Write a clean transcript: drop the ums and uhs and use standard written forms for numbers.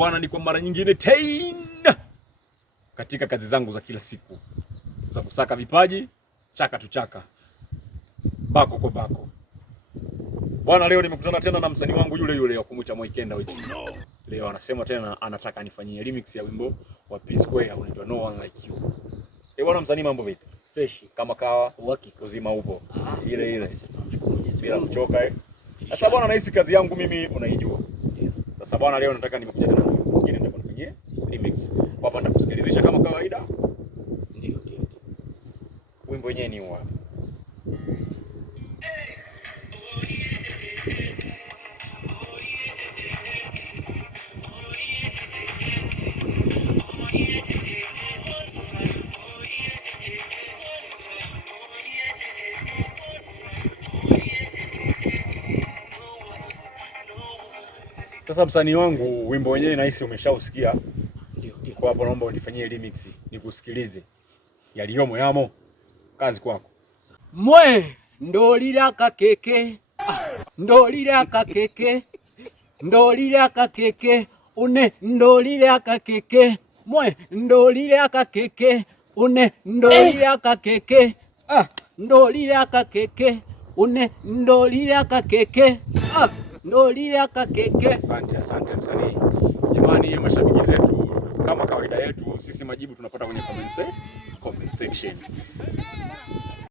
bwana, ni kwa mara nyingine tena katika kazi zangu za kila siku za kusaka vipaji chaka tu chaka, bako kwa bako bwana. Leo nimekutana tena na msanii wangu yule yule wa kumuita Moikenda Wichi. Leo anasema tena anataka nifanyie remix ya wimbo wa P Square unaitwa No One Like You. Bwana msanii, mambo vipi? Fresh kama kawa, uhakika uzima upo ile ile bila Mungu. kuchoka. Sasa bwana, nahisi kazi yangu mimi unaijua. Sasa bwana, leo nataka nimekuja tena mwingine nitakufanyia remix. Hapa nitakusikilizisha kama kawaida. Ndio. Wimbo wenyewe ni huu. Sasa msanii wangu, wimbo wenyewe nahisi umeshausikia. Ndio. Kwa hapo naomba unifanyie remix nikusikilize. Yaliyomo yamo. Kazi kwako. Mwe ndolira kakeke. Ndolira kakeke. Ndolira kakeke. Une ndolira kakeke. Mwe ndolira kakeke. Une ndolira kakeke. Ndolira kakeke. Une ndolira kakeke. Ndolira kakeke. Asante msanii. Jamani, mashabiki zetu, kama kawaida yetu sisi majibu tunapata kwenye comment section.